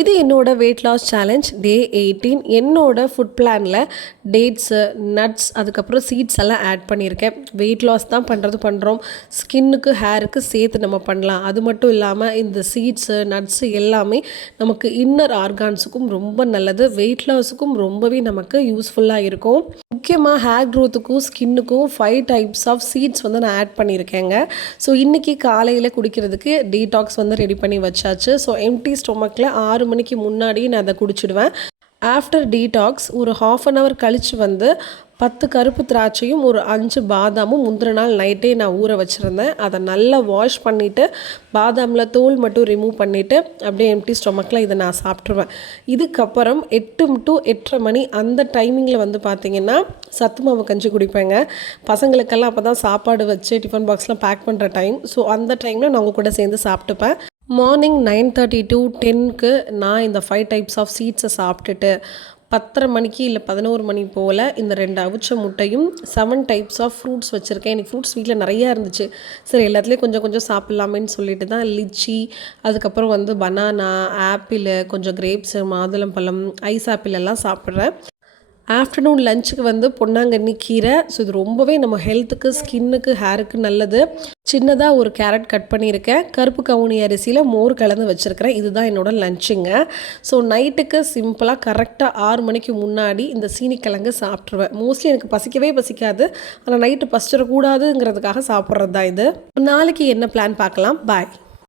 இது என்னோட weight loss challenge டே 18. என்னோட ஃபுட் பிளானில் டேட்ஸு, நட்ஸ், அதுக்கப்புறம் சீட்ஸ் எல்லாம் ஆட் பண்ணியிருக்கேன். வெயிட் லாஸ் தான் பண்ணுறோம். ஸ்கின்னுக்கு, ஹேருக்கு சேர்த்து நம்ம பண்ணலாம். அது மட்டும் இல்லாமல் இந்த சீட்ஸு, நட்ஸு எல்லாமே நமக்கு இன்னர் ஆர்கான்ஸுக்கும் ரொம்ப நல்லது. வெயிட் லாஸுக்கும் ரொம்பவே நமக்கு யூஸ்ஃபுல்லாக இருக்கும். முக்கியமாக ஹேர் க்ரோத்துக்கும் ஸ்கின்னுக்கும் 5 டைப்ஸ் ஆஃப் சீட்ஸ் வந்து நான் ஆட் பண்ணியிருக்கேங்க. ஸோ இன்றைக்கி காலையில் குடிக்கிறதுக்கு டீடாக்ஸ் வந்து ரெடி பண்ணி வச்சாச்சு. ஸோ எம்டி ஸ்டொமக்கில் 6 மணிக்கு முன்னாடி நான் அதை குடிச்சிடுவேன். ஆஃப்டர் டீடாக்ஸ் ஒரு 1/2 hour கழித்து வந்து 10 கருப்பு திராட்சையும் ஒரு 5 பாதாமும் முந்தின நாள் நைட்டே நான் ஊற வச்சுருந்தேன். அதை நல்லா வாஷ் பண்ணிவிட்டு பாதாமில் தோல் மட்டும் ரிமூவ் பண்ணிவிட்டு அப்படியே எம்டி ஸ்டொமக்கில் இதை நான் சாப்பிட்ருவேன். இதுக்கப்புறம் 8 to 8:30 மணி அந்த டைமிங்கில் வந்து பார்த்திங்கன்னா சத்து மாவு கஞ்சி குடிப்பேங்க. பசங்களுக்கெல்லாம் அப்போ தான் சாப்பாடு வச்சு டிஃபன் பாக்ஸ்லாம் பேக் பண்ணுற டைம். ஸோ அந்த டைமில் நான் உங்கள் கூட சேர்ந்து சாப்பிட்டுப்பேன். மார்னிங் 9:30 to 10க்கு நான் இந்த 5 டைப்ஸ் ஆஃப் சீட்ஸை சாப்பிட்டுட்டு 10:30 மணிக்கு இல்லை 11 மணி போல் இந்த 2 அவிச்ச முட்டையும் 7 டைப்ஸ் ஆஃப் ஃப்ரூட்ஸ் வச்சுருக்கேன். எனக்கு ஃப்ரூட்ஸ் வீட்டில் நிறையா இருந்துச்சு. சரி எல்லாத்துலேயும் கொஞ்சம் கொஞ்சம் சாப்பிட்லாமேன்னு சொல்லிட்டு தான் லிச்சி, அதுக்கப்புறம் வந்து பனானா, ஆப்பிள், கொஞ்சம் கிரேப்ஸு, மாதுளம்பழம், ஐஸ் ஆப்பிள் எல்லாம் சாப்பிட்றேன். ஆஃப்டர்நூன் லஞ்சுக்கு வந்து பொன்னாங்கண்ணி கீரை. ஸோ இது ரொம்பவே நம்ம ஹெல்த்துக்கு, ஸ்கின்னுக்கு, ஹேருக்கு நல்லது. சின்னதாக ஒரு கேரட் கட் பண்ணியிருக்கேன். கருப்பு கவுனி அரிசியில் மோர் கலந்து வச்சுருக்கிறேன். இதுதான் என்னோட லஞ்சுங்க. ஸோ நைட்டுக்கு சிம்பிளாக கரெக்டாக 6 மணிக்கு முன்னாடி இந்த சீனிக்கிழங்கு சாப்பிட்ருவேன். மோஸ்ட்லி எனக்கு பசிக்கவே பசிக்காது. ஆனால் நைட்டு பசிச்சிடக்கூடாதுங்கிறதுக்காக சாப்பிட்றது தான் இது. நாளைக்கு என்ன பிளான் பார்க்கலாம். பாய்.